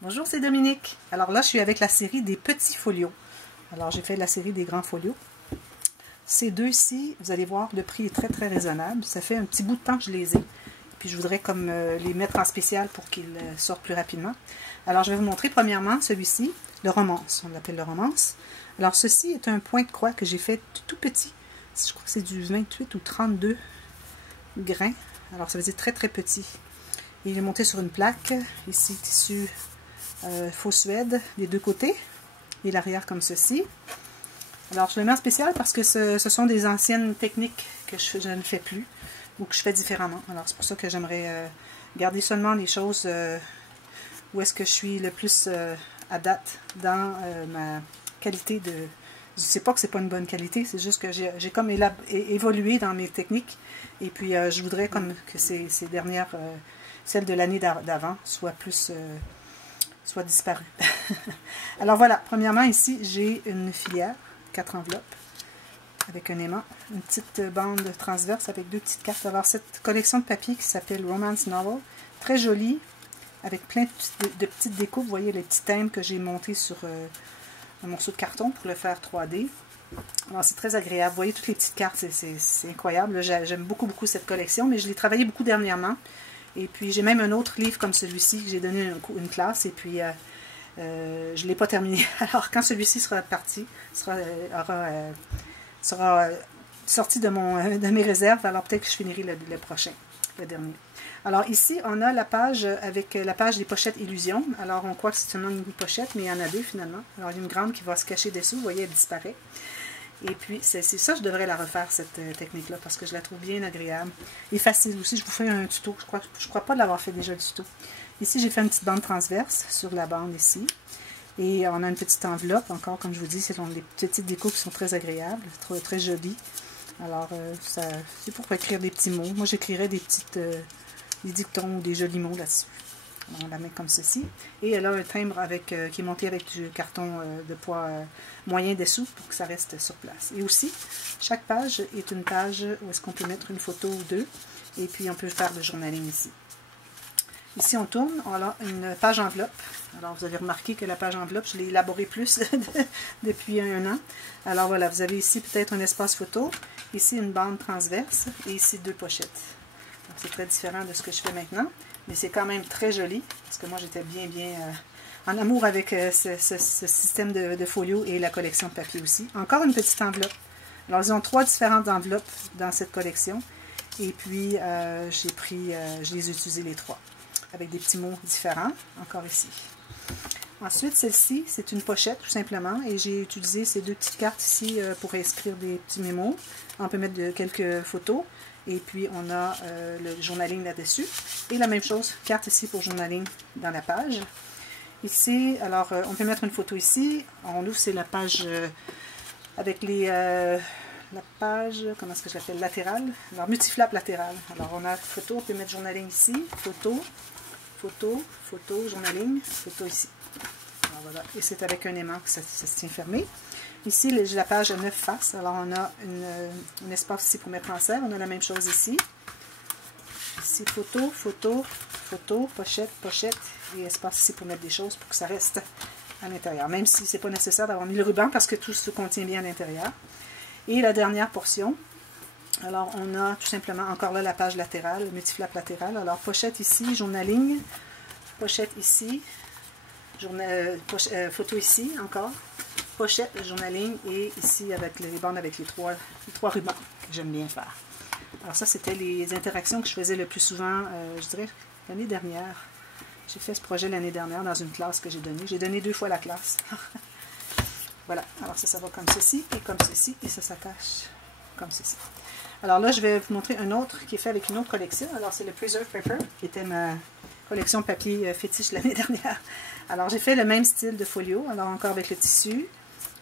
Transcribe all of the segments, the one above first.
Bonjour, c'est Dominique. Alors là, je suis avec la série des petits folios. Alors, j'ai fait la série des grands folios. Ces deux-ci, vous allez voir, le prix est très, très raisonnable. Ça fait un petit bout de temps que je les ai. Puis, je voudrais comme les mettre en spécial pour qu'ils sortent plus rapidement. Alors, je vais vous montrer premièrement celui-ci, le romance. On l'appelle le romance. Alors, ceci est un point de croix que j'ai fait tout petit. Je crois que c'est du 28 ou 32 grains. Alors, ça veut dire très, très petit. Il est monté sur une plaque. Ici, tissu faux suède des deux côtés et l'arrière comme ceci. Alors je le mets en spécial parce que ce sont des anciennes techniques que je ne fais plus ou que je fais différemment. Alors c'est pour ça que j'aimerais garder seulement les choses où est-ce que je suis le plus à date dans ma qualité de... Je ne sais pas que c'est pas une bonne qualité, c'est juste que j'ai comme évolué dans mes techniques et puis je voudrais comme que ces dernières, celles de l'année d'avant, soient plus... soit disparu. Alors voilà, premièrement ici j'ai une filière, 4 enveloppes avec un aimant, une petite bande transverse avec deux petites cartes. Alors cette collection de papier qui s'appelle Romance Novel, très jolie, avec plein de petites découpes. Vous voyez les petits thèmes que j'ai montés sur un morceau de carton pour le faire 3D. Alors c'est très agréable, vous voyez toutes les petites cartes, c'est incroyable. J'aime beaucoup cette collection, mais je l'ai travaillé beaucoup dernièrement. Et puis, j'ai même un autre livre comme celui-ci que j'ai donné une classe et puis je ne l'ai pas terminé. Alors, quand celui-ci sera parti, sera sorti de mes réserves, alors peut-être que je finirai le prochain, le dernier. Alors, ici, on a la page avec la page des pochettes Illusion. Alors, on croit que c'est seulement une pochette, mais il y en a deux finalement. Alors, il y a une grande qui va se cacher dessous. Vous voyez, elle disparaît. Et puis, c'est ça, je devrais la refaire, cette technique-là, parce que je la trouve bien agréable. Et facile aussi, je vous fais un tuto. Je crois pas l'avoir fait déjà, le tuto. Ici, j'ai fait une petite bande transverse sur la bande ici. Et on a une petite enveloppe, encore, comme je vous dis, c'est des petites découpes qui sont très agréables, très jolies. Alors, c'est pour écrire des petits mots. Moi, j'écrirais des dictons ou des jolis mots là-dessus. On la met comme ceci. Et elle a un timbre qui est monté avec du carton de poids moyen dessous pour que ça reste sur place. Et aussi, chaque page est une page où est-ce qu'on peut mettre une photo ou deux. Et puis, on peut faire le journaling ici. Ici, on tourne. On a une page enveloppe. Alors, vous avez remarqué que la page enveloppe, je l'ai élaborée plus depuis un an. Alors, voilà, vous avez ici peut-être un espace photo. Ici, une bande transverse. Et ici, deux pochettes. C'est très différent de ce que je fais maintenant. Mais c'est quand même très joli, parce que moi j'étais bien en amour avec ce système de folio et la collection de papier aussi. Encore une petite enveloppe. Alors ils ont 3 différentes enveloppes dans cette collection. Et puis je les ai utilisées les 3, avec des petits mots différents, encore ici. Ensuite, celle-ci, c'est une pochette tout simplement, et j'ai utilisé ces deux petites cartes ici pour inscrire des petits mémos. On peut mettre quelques photos. Et puis, on a le journaling là-dessus. Et la même chose, carte ici pour journaling dans la page. Ici, alors, on peut mettre une photo ici. On ouvre, c'est la page avec la page, comment est-ce que je l'appelle, latérale. Alors, multiflap latéral. Alors, on a photo, on peut mettre journaling ici. Photo, photo, photo, journaling, photo ici. Alors, voilà. Et c'est avec un aimant que ça se tient fermé. Ici, j'ai la page 9 faces. Alors, on a un espace ici pour mettre en serre. On a la même chose ici. Ici, photo, photo, photo, pochette, pochette. Et espace ici pour mettre des choses pour que ça reste à l'intérieur. Même si ce n'est pas nécessaire d'avoir mis le ruban parce que tout se contient bien à l'intérieur. Et la dernière portion. Alors, on a tout simplement encore là la page latérale, multiflap latéral. Alors, pochette ici, journaling. Pochette ici. Photo ici encore. Pochette, journaling et ici avec les bandes avec les trois rubans que j'aime bien faire. Alors ça, c'était les interactions que je faisais le plus souvent, je dirais, l'année dernière. J'ai fait ce projet l'année dernière dans une classe que j'ai donnée. J'ai donné 2 fois la classe. Voilà, alors ça va comme ceci et comme ceci et ça cache comme ceci. Alors là, je vais vous montrer un autre qui est fait avec une autre collection. Alors c'est le Preserve Paper qui était ma collection de papier fétiche l'année dernière. Alors j'ai fait le même style de folio, alors encore avec le tissu.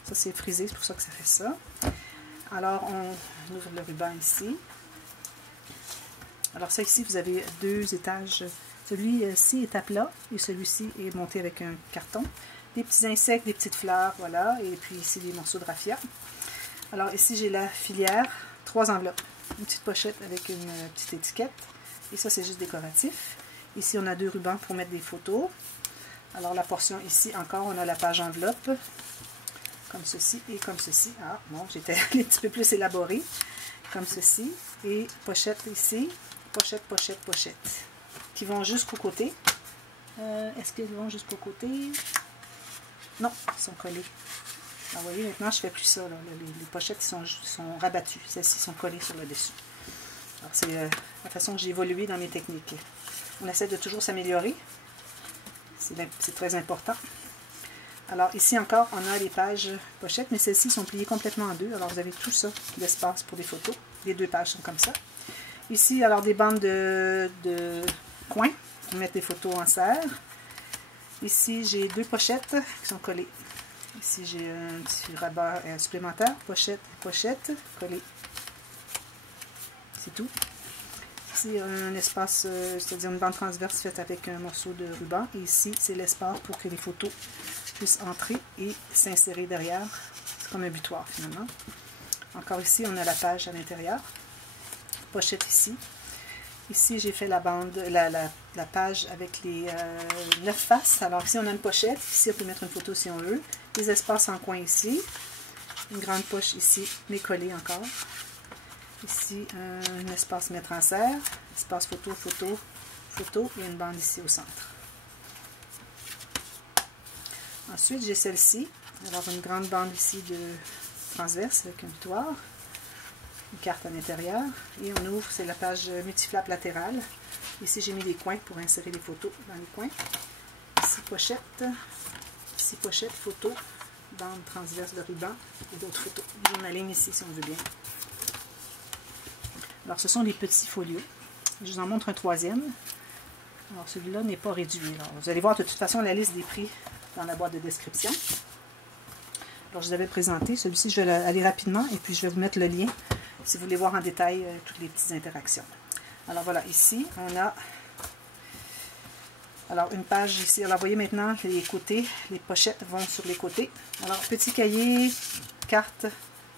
Ça, c'est frisé, c'est pour ça que ça fait ça. Alors, on ouvre le ruban ici. Alors, ça ici, vous avez 2 étages. Celui-ci est à plat et celui-ci est monté avec un carton. Des petits insectes, des petites fleurs, voilà. Et puis ici, des morceaux de raffia. Alors, ici, j'ai la filière. 3 enveloppes. Une petite pochette avec une petite étiquette. Et ça, c'est juste décoratif. Ici, on a 2 rubans pour mettre des photos. Alors la portion ici, encore, on a la page enveloppe, comme ceci et comme ceci. Ah, bon, j'étais un petit peu plus élaborée, comme ceci. Et pochette ici, pochette, pochette, pochette, qui vont jusqu'au côté. Est-ce qu'ils vont jusqu'au côté? Non, ils sont collés. Alors, vous voyez, maintenant, je ne fais plus ça. Là. Les pochettes sont rabattues. Celles-ci sont collées sur le dessus. Alors, c'est la façon que j'ai évolué dans mes techniques. On essaie de toujours s'améliorer. C'est très important. Alors, ici encore, on a les pages pochettes, mais celles-ci sont pliées complètement en deux. Alors, vous avez tout ça d'espace pour des photos. Les deux pages sont comme ça. Ici, alors, des bandes de coins pour mettre des photos en serre. Ici, j'ai deux pochettes qui sont collées. Ici, j'ai un petit rabat supplémentaire. Pochette, pochette, collé. C'est tout. Ici, un espace, c'est-à-dire une bande transverse faite avec un morceau de ruban. Et ici, c'est l'espace pour que les photos puissent entrer et s'insérer derrière. C'est comme un butoir, finalement. Encore ici, on a la page à l'intérieur. Pochette ici. Ici, j'ai fait la bande, la page avec les 9 faces. Alors ici, on a une pochette. Ici, on peut mettre une photo si on veut. Des espaces en coin ici. Une grande poche ici, mais collée encore. Ici, un espace mettre en serre. Espace photo, photo, photo. Et une bande ici au centre. Ensuite, j'ai celle-ci. Alors, une grande bande ici de transverse avec un butoir. Une carte à l'intérieur. Et on ouvre, c'est la page multiflap latérale. Ici, j'ai mis des coins pour insérer les photos dans les coins. Ici, pochette. Ici, pochette, photo. Bande transverse de ruban et d'autres photos. J'en aligne ici si on veut bien. Alors, ce sont les petits folios. Je vous en montre un troisième. Alors, celui-là n'est pas réduit. Alors, vous allez voir de toute façon la liste des prix dans la boîte de description. Alors, je vous avais présenté. Celui-ci, je vais aller rapidement et puis je vais vous mettre le lien si vous voulez voir en détail toutes les petites interactions. Alors, voilà. Ici, on a alors une page ici. Alors, vous voyez maintenant les côtés. Les pochettes vont sur les côtés. Alors, petit cahier, carte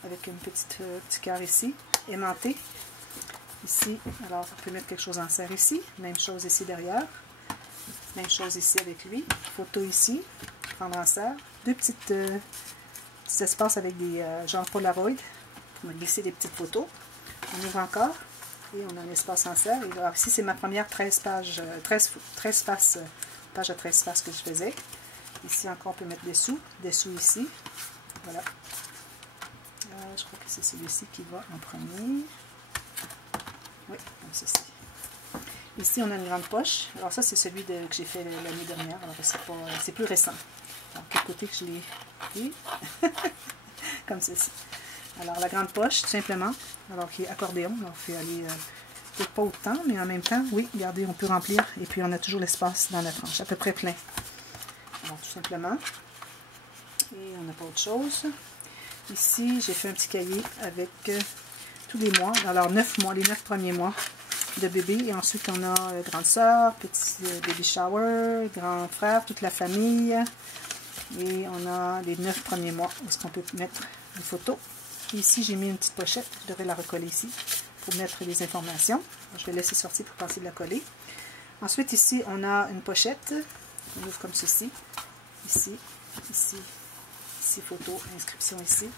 avec une petit cœur ici, aimanté. Ici, alors on peut mettre quelque chose en serre ici. Même chose ici derrière. Même chose ici avec lui. Photo ici. Prendre en serre. Deux petits espaces avec des genre Polaroid. Pour glisser des petites photos. On ouvre encore. Et on a un espace en serre. Et alors ici, c'est ma première 13 faces, page à 13 faces que je faisais. Ici encore, on peut mettre des sous ici. Voilà. Je crois que c'est celui-ci qui va en premier. Oui, comme ceci. Ici, on a une grande poche. Alors ça, c'est celui que j'ai fait l'année dernière. Alors, c'est plus récent. Alors, quel côté que je l'ai pris? Comme ceci. Alors, la grande poche, tout simplement. Alors, qui est accordéon. Alors, il fait aller peut-être pas autant, mais en même temps, oui, regardez, on peut remplir. Et puis, on a toujours l'espace dans la tranche, à peu près plein. Alors, tout simplement. Et on n'a pas autre chose. Ici, j'ai fait un petit cahier avec tous les mois. Alors, 9 mois, les 9 premiers mois de bébé. Et ensuite, on a grande soeur, petit baby shower, grand frère, toute la famille. Et on a les 9 premiers mois où est-ce qu'on peut mettre une photo. Et ici, j'ai mis une petite pochette. Je devrais la recoller ici pour mettre les informations. Alors, je vais laisser sortir pour passer de la coller. Ensuite, ici, on a une pochette. On ouvre comme ceci. Ici, ici, ici, photo, inscription ici.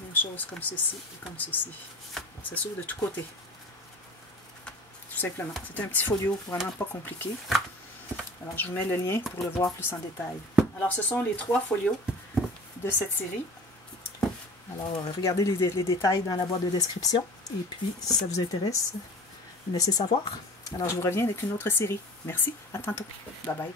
Même chose comme ceci et comme ceci. Ça s'ouvre de tous côtés. Tout simplement. C'est un petit folio vraiment pas compliqué. Alors, je vous mets le lien pour le voir plus en détail. Alors, ce sont les 3 folios de cette série. Alors, regardez les détails dans la boîte de description. Et puis, si ça vous intéresse, me laissez savoir. Alors, je vous reviens avec une autre série. Merci. À tantôt. Bye bye.